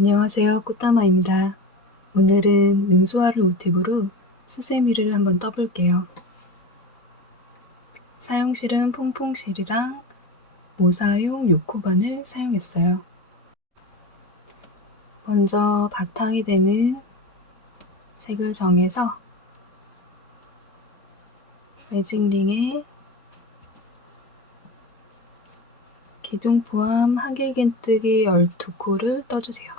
안녕하세요. 꽃다마입니다. 오늘은 능소화를 모티브로 수세미를 한번 떠볼게요. 사용실은 퐁퐁실이랑 모사용 6호반을 사용했어요. 먼저 바탕이 되는 색을 정해서 매직링에 기둥 포함 한길긴뜨기 12코를 떠주세요.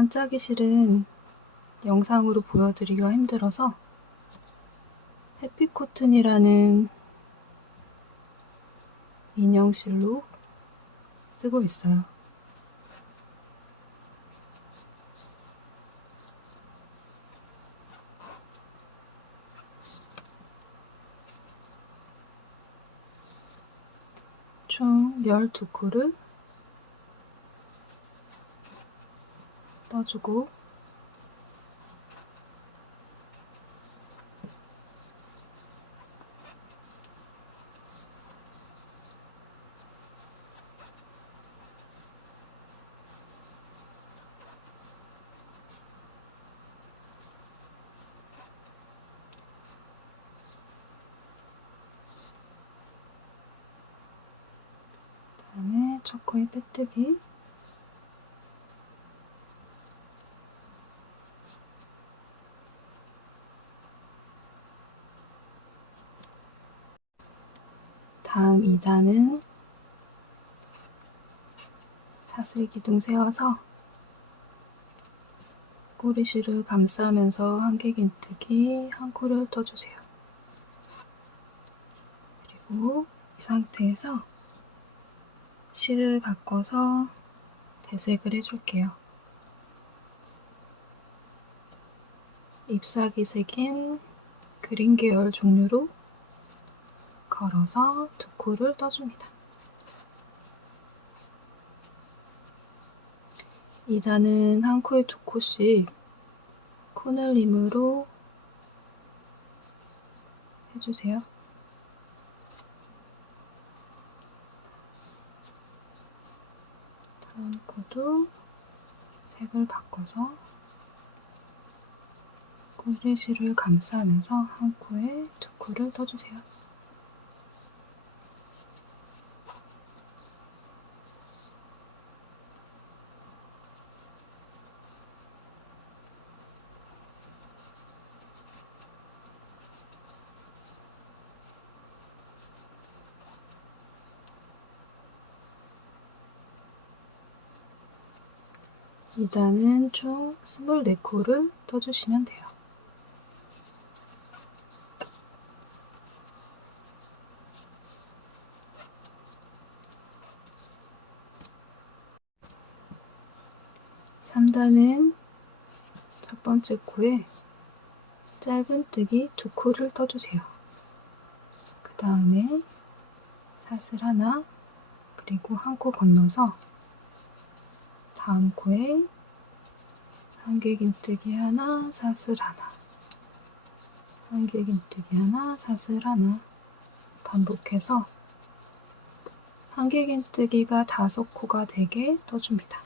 반짝이 실은 영상으로 보여드리기가 힘들어서 해피코튼이라는 인형 실로 뜨고 있어요. 총 12코를 떠주고. 그다음에 초코의 빼뜨기 다음 2단은 사슬 기둥 세워서 꼬리실을 감싸면서 한길긴뜨기 한 코를 떠주세요. 그리고 이 상태에서 실을 바꿔서 배색을 해줄게요. 잎사귀 색인 그린 계열 종류로 걸어서 두 코를 떠줍니다. 2단은 한 코에 두 코씩 코늘림으로 해주세요. 다음 코도 색을 바꿔서 꼬리실을 감싸면서 한 코에 두 코를 떠주세요. 이단은 총 24코를 떠주시면 돼요. 삼단은첫 번째 코에 짧은뜨기 두 코를 떠주세요. 그 다음에 사슬 하나, 그리고 한 코 건너서 다음 코에 한길긴뜨기 하나, 사슬 하나, 한길긴뜨기 하나, 사슬 하나. 반복해서 한길긴뜨기가 다섯 코가 되게 떠줍니다.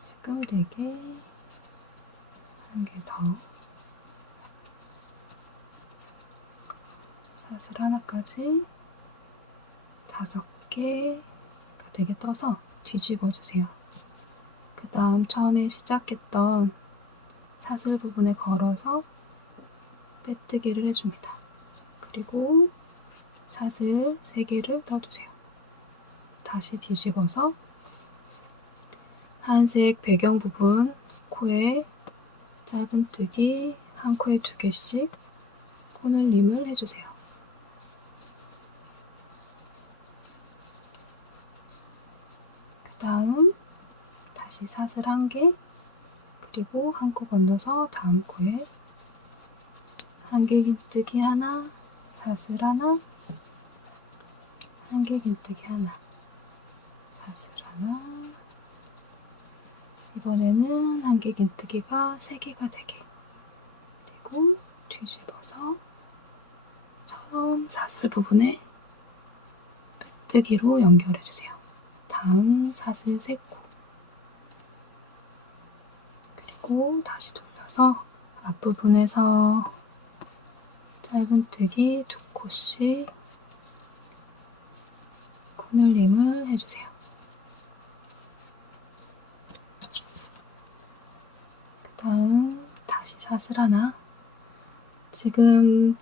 지금 되게 한 개 더. 사슬 하나까지 다섯 개 되게 떠서 뒤집어 주세요. 그 다음 처음에 시작했던 사슬 부분에 걸어서 빼뜨기를 해줍니다. 그리고 사슬 3개를 떠주세요. 다시 뒤집어서 하얀색 배경 부분 코에 짧은뜨기 한 코에 두 개씩 코늘림을 해주세요. 다음 다시 사슬 한 개, 그리고 한 코 건너서 다음 코에 한길 긴뜨기 하나, 사슬 하나, 한길 긴뜨기 하나, 사슬 하나. 이번에는 한길 긴뜨기가 3개가 되게. 그리고 뒤집어서 처음 사슬 부분에 빼뜨기로 연결해 주세요. 다음 사슬 세 코. 그리고 다시 돌려서 앞부분에서 짧은뜨기 두 코씩 코늘림을 해주세요. 그 다음 다시 사슬 하나 지금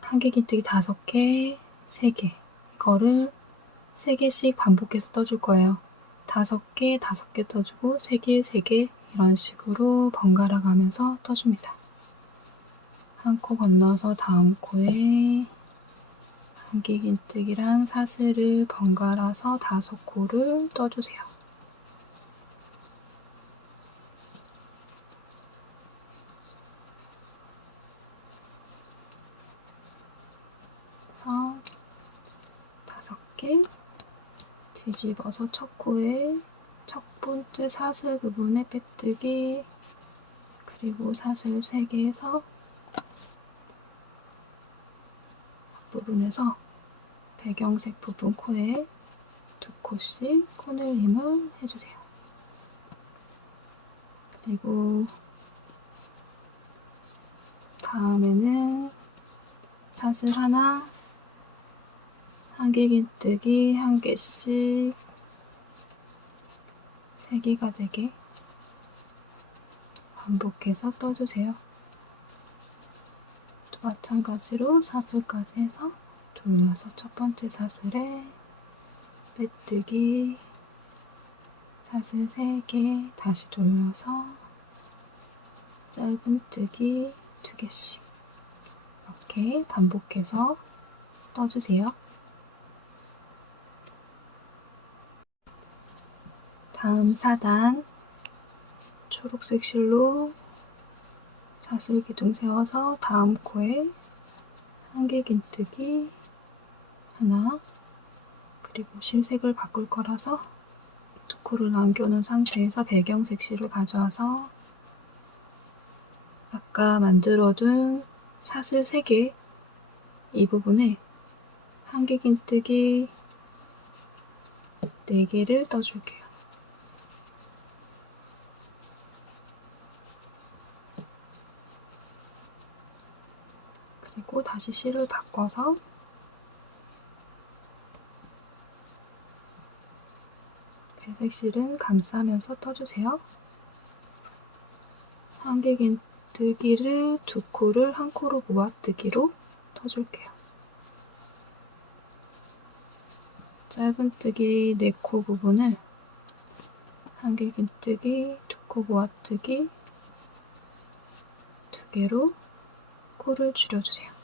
한길긴뜨기 다섯 개, 세 개 이거를 세 개씩 반복해서 떠줄 거예요. 다섯 개, 다섯 개 떠주고 세 개, 세개 이런 식으로 번갈아 가면서 떠줍니다. 한 코 건너서 다음 코에 한길긴뜨기랑 사슬을 번갈아서 다섯 코를 떠주세요. 그래서 다섯 개 뒤집어서 첫 코에 첫 번째 사슬 부분에 빼뜨기 그리고 사슬 세 개에서 부분에서 배경색 부분 코에 두 코씩 코늘림을 해주세요. 그리고 다음에는 사슬 하나, 한길긴뜨기 한 개씩 세 개가 되게 반복해서 떠주세요. 또 마찬가지로 사슬까지 해서 돌려서 첫 번째 사슬에 빼뜨기 사슬 3개 다시 돌려서 짧은 뜨기 2개씩 이렇게 반복해서 떠주세요. 다음 4단 초록색 실로 사슬 기둥 세워서 다음 코에 한길긴뜨기 하나 그리고 실색을 바꿀 거라서 두 코를 남겨놓은 상태에서 배경색 실을 가져와서 아까 만들어둔 사슬 3개 이 부분에 한길긴뜨기 4개를 떠줄게요. 그리고 다시 실을 바꿔서 배색 실은 감싸면서 떠주세요. 한길긴뜨기를 두 코를 한 코로 모아뜨기로 떠줄게요. 짧은뜨기 네코 부분을 한길긴뜨기 두 코 모아뜨기 두 개로 코를 줄여주세요.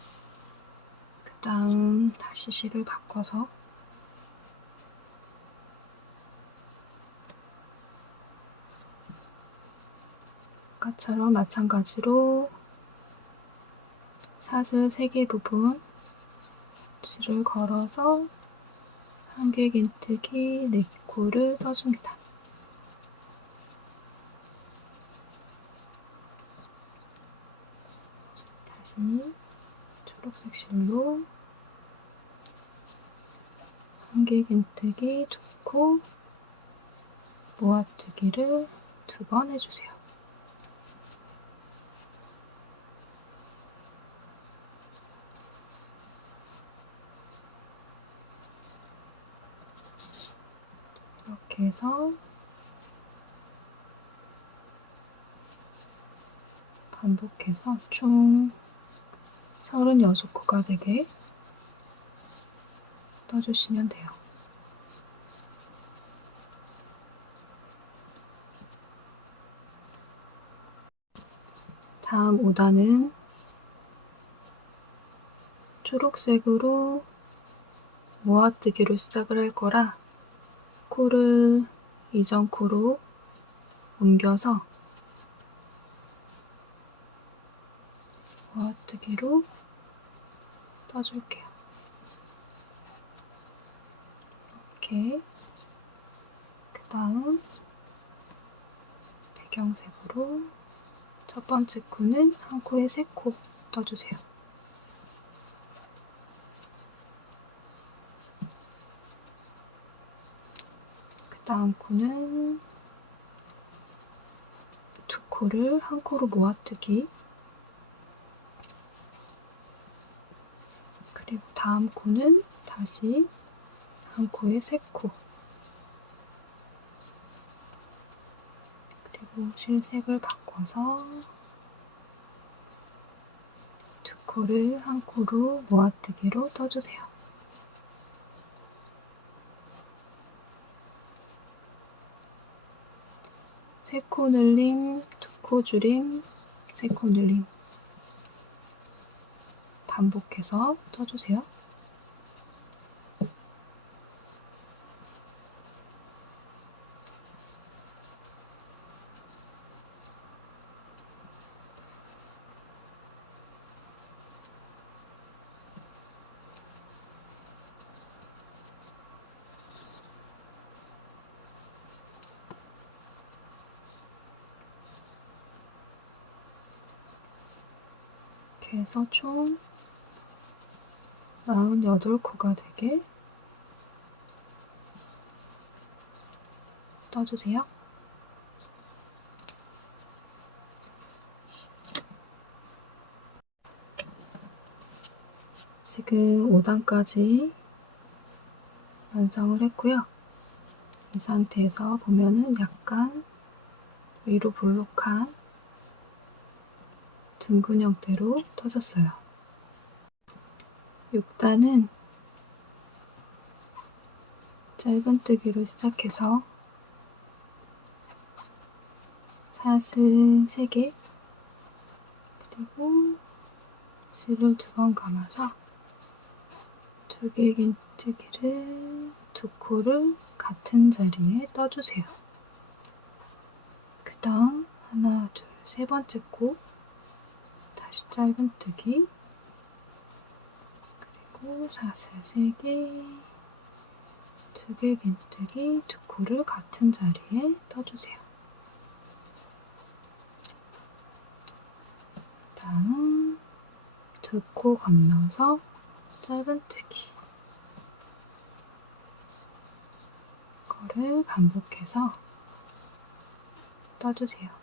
그 다음 다시 실을 바꿔서 아까처럼 마찬가지로 사슬 3개 부분 실을 걸어서 한길긴뜨기 4코를 떠줍니다. 다시 초록색 실로 한길긴뜨기 2코 모아뜨기를 두 번 해주세요. 이렇게 해서 반복해서 총 36코가 되게 떠주시면 돼요. 다음 5단은 초록색으로 모아뜨기로 시작을 할 거라 코를 이전 코로 옮겨서 모아뜨기로 떠줄게요. 이렇게. 그 다음, 배경색으로 첫 번째 코는 한 코에 세 코 떠주세요. 그 다음 코는 두 코를 한 코로 모아뜨기 다음 코는 다시 한 코에 세 코. 그리고 실색을 바꿔서 두 코를 한 코로 모아뜨기로 떠주세요. 세 코 늘림, 두 코 줄임, 세 코 늘림. 반복해서 떠주세요. 해서 총 48코가 되게 떠주세요. 지금 5단까지 완성을 했고요. 이 상태에서 보면은 약간 위로 볼록한 둥근 형태로 터졌어요. 6단은 짧은뜨기로 시작해서 사슬 3개 그리고 실을 두 번 감아서 두 개 긴뜨기를 두 코를 같은 자리에 떠주세요. 그 다음 하나, 둘, 세 번째 코 다시 짧은뜨기 그리고 사슬 3개 두개 긴뜨기 두 코를 같은 자리에 떠주세요. 다음 두 코 건너서 짧은뜨기 거를 반복해서 떠주세요.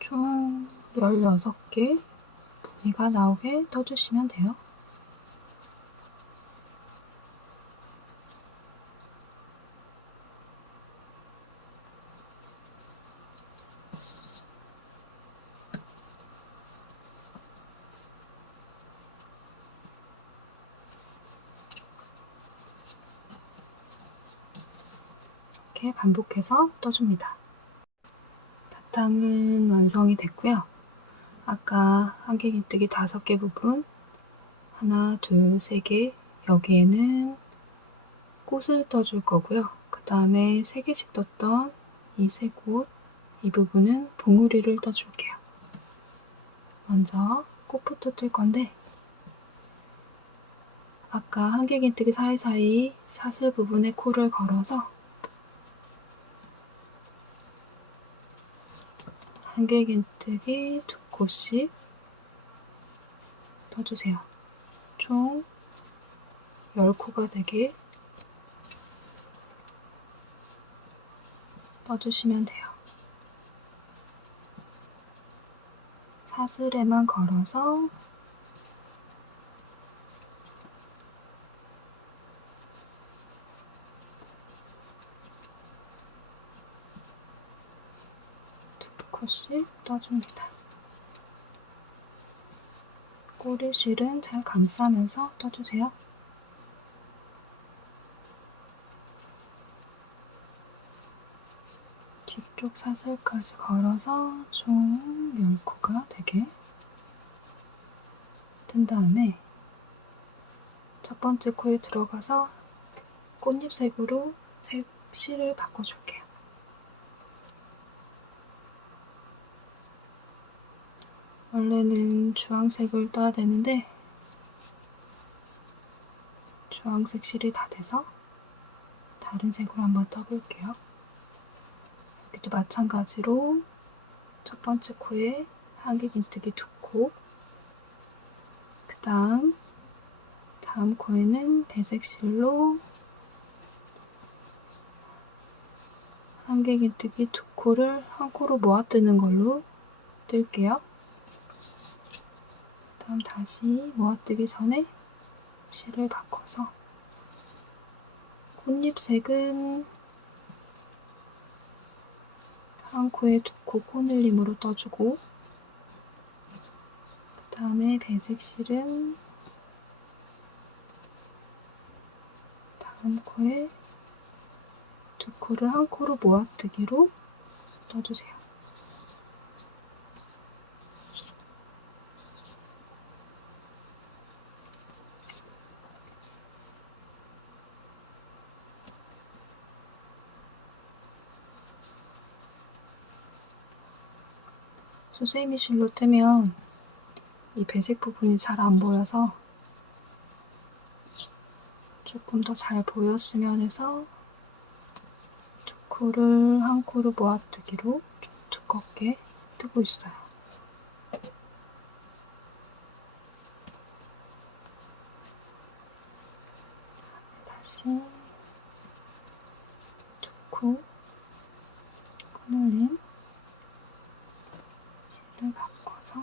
총 16개 무늬가 나오게 떠주시면 돼요. 반복해서 떠줍니다. 바탕은 완성이 됐고요. 아까 한길긴뜨기 다섯 개 부분 하나, 둘, 세 개 여기에는 꽃을 떠줄 거고요. 그 다음에 세 개씩 떴던 이 세 곳, 이 부분은 봉우리를 떠줄게요. 먼저 꽃부터 뜰 건데 아까 한길긴뜨기 사이사이 사슬 부분에 코를 걸어서 한길긴뜨기 두 코씩 떠주세요. 총 10코가 되게 떠주시면 돼요. 사슬에만 걸어서 두 코씩 떠줍니다. 꼬리실은 잘 감싸면서 떠주세요. 뒤쪽 사슬까지 걸어서 총 10코가 되게 든 다음에 첫 번째 코에 들어가서 꽃잎색으로 색 실을 바꿔줄게요. 원래는 주황색을 떠야 되는데 주황색 실이 다 돼서 다른 색으로 한번 떠볼게요. 여기도 마찬가지로 첫 번째 코에 한길긴뜨기 두 코. 그 다음, 다음 코에는 배색 실로 한길긴뜨기 두 코를 한 코로 모아 뜨는 걸로 뜰게요. 다음 다시 모아 뜨기 전에 실을 바꿔서 꽃잎색은 한 코에 두코 코늘림으로 떠주고 그 다음에 배색 실은 다음 코에 두 코를 한 코로 모아뜨기로 떠주세요. 수세미 실로 뜨면 이 배색 부분이 잘 안 보여서 조금 더 잘 보였으면 해서 두 코를 한 코로 모아뜨기로 좀 두껍게 뜨고 있어요. 다시 두코 코늘림 실을 바꿔서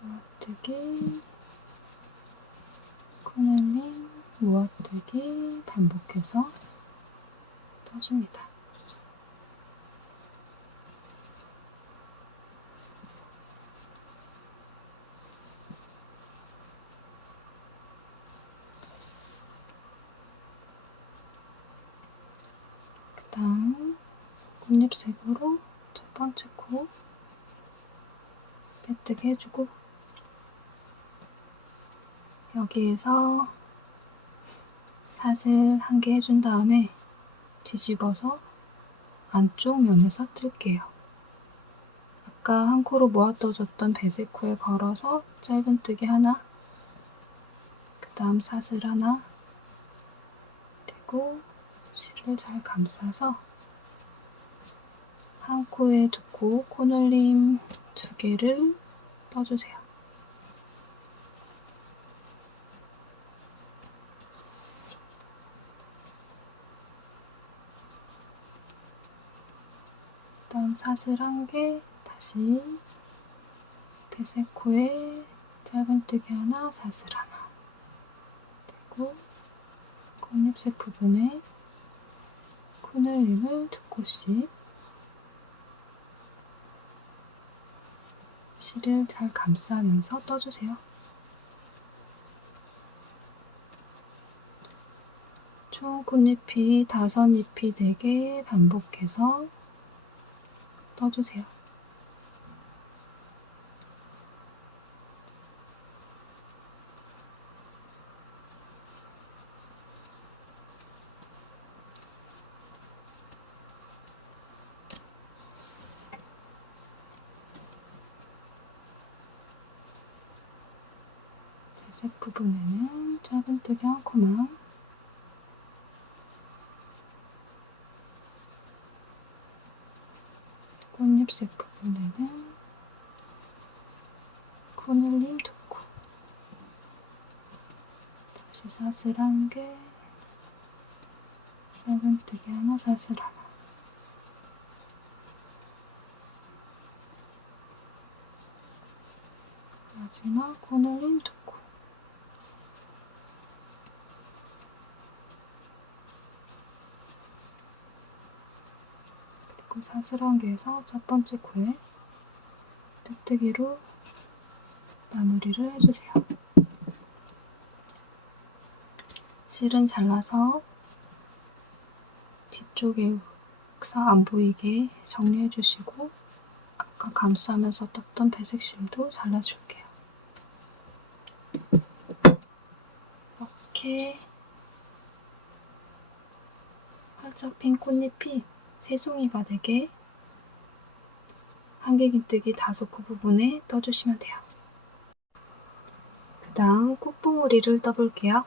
모아뜨기 코넬링 모아뜨기 반복해서 떠줍니다. 그 다음 꽃잎색으로 첫 번째 코 빼뜨게 해주고 여기에서 사슬 한 개 해준 다음에 뒤집어서 안쪽 면에서 틀게요. 아까 한 코로 모아 떠줬던 배색 코에 걸어서 짧은뜨기 하나 그 다음 사슬 하나 그리고 실을 잘 감싸서 한 코에 두 코, 코늘림 두 개를 떠주세요. 그다음 사슬 한 개, 다시 배색 코에 짧은뜨기 하나, 사슬 하나 그리고 꽃잎색 부분에 코늘림을 두 코씩 실을 잘 감싸면서 떠주세요. 총 꽃잎이 다섯 잎이 되게 반복해서 떠주세요. 배색 부분에는 짧은 뜨기 한 코만 꽃잎색 부분에는 코늘림 두 코, 다시 사슬 한 개, 짧은뜨기 하나, 사슬 하나. 마지막 코늘림 두 코. 그리고 사슬 한 개에서 첫 번째 코에 뜨뜨기로 마무리를 해주세요. 실은 잘라서 뒤쪽에 흑사 안 보이게 정리해 주시고 아까 감싸면서 떴던 배색 실도 잘라줄게요. 이렇게 활짝 핀 꽃잎이 세 송이가 되게 한길긴뜨기 다섯 코 부분에 떠주시면 돼요. 그 다음 꽃봉오리를 떠볼게요.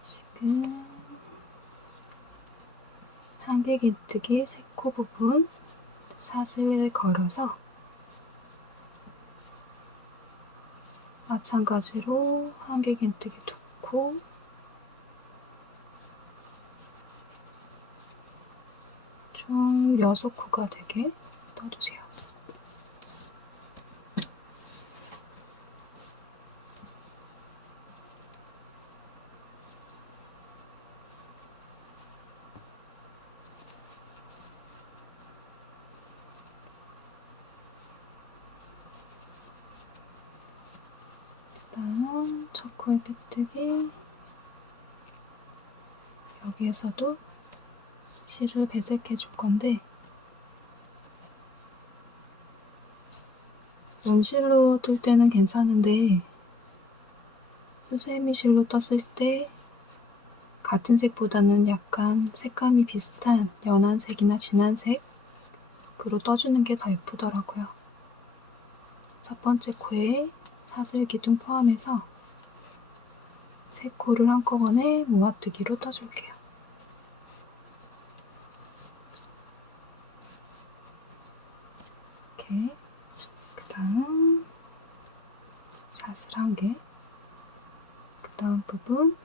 지금 한길긴뜨기 세 코 부분 샷을 걸어서 마찬가지로 한길긴뜨기 두 코, 총 6코가 되게 떠주세요. 다음 첫 코에 삐뜨기 여기에서도 실을 배색해 줄 건데 연실로 뜰 때는 괜찮은데 수세미 실로 떴을 때 같은 색보다는 약간 색감이 비슷한 연한 색이나 진한 색으로 떠주는 게 더 예쁘더라고요. 첫 번째 코에 사슬 기둥 포함해서 세 코를 한꺼번에 모아뜨기로 떠줄게요. 이렇게 그 다음 사슬 한 개, 그 다음 부분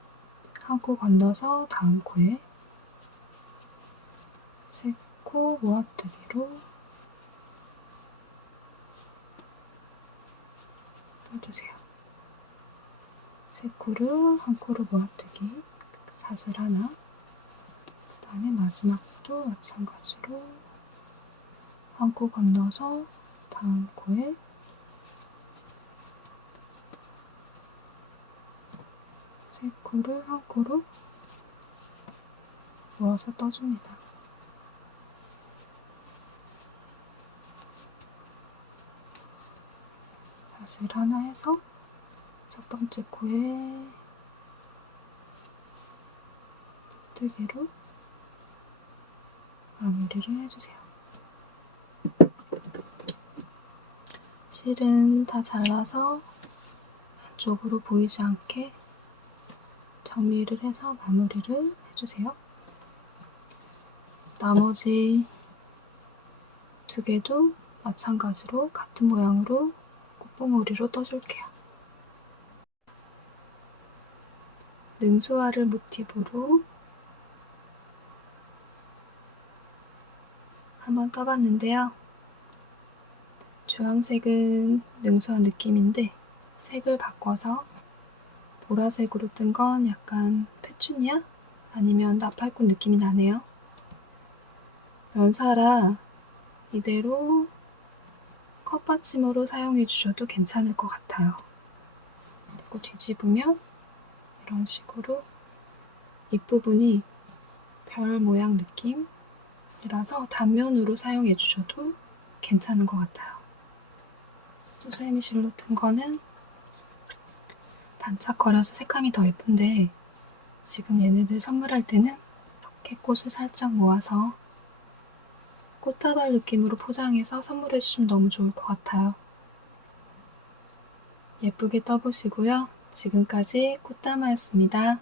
한코 건너서 다음 코에 세 코 모아뜨기로 떠주세요. 세 코를 한 코로 모아뜨기 사슬 하나 그 다음에 마지막도 마찬가지로 한 코 건너서 다음 코에 세 코를 한 코로 모아서 떠줍니다. 사슬 하나 해서 첫 번째 코에 뜨개로 마무리를 해주세요. 실은 다 잘라서 안쪽으로 보이지 않게 정리를 해서 마무리를 해주세요. 나머지 두 개도 마찬가지로 같은 모양으로 꽃봉오리로 떠줄게요. 능소화를 모티브로 한번 떠봤는데요. 주황색은 능소한 느낌인데 색을 바꿔서 보라색으로 뜬 건 약간 페추니아 아니면 나팔꽃 느낌이 나네요. 연사라 이대로 컵 받침으로 사용해 주셔도 괜찮을 것 같아요. 그리고 뒤집으면 이런 식으로 윗부분이 별 모양 느낌이라서 단면으로 사용해 주셔도 괜찮은 것 같아요. 수세미 실로 뜬 거는 반짝거려서 색감이 더 예쁜데 지금 얘네들 선물할 때는 이렇게 꽃을 살짝 모아서 꽃다발 느낌으로 포장해서 선물해 주시면 너무 좋을 것 같아요. 예쁘게 떠보시고요. 지금까지 꽃다마였습니다.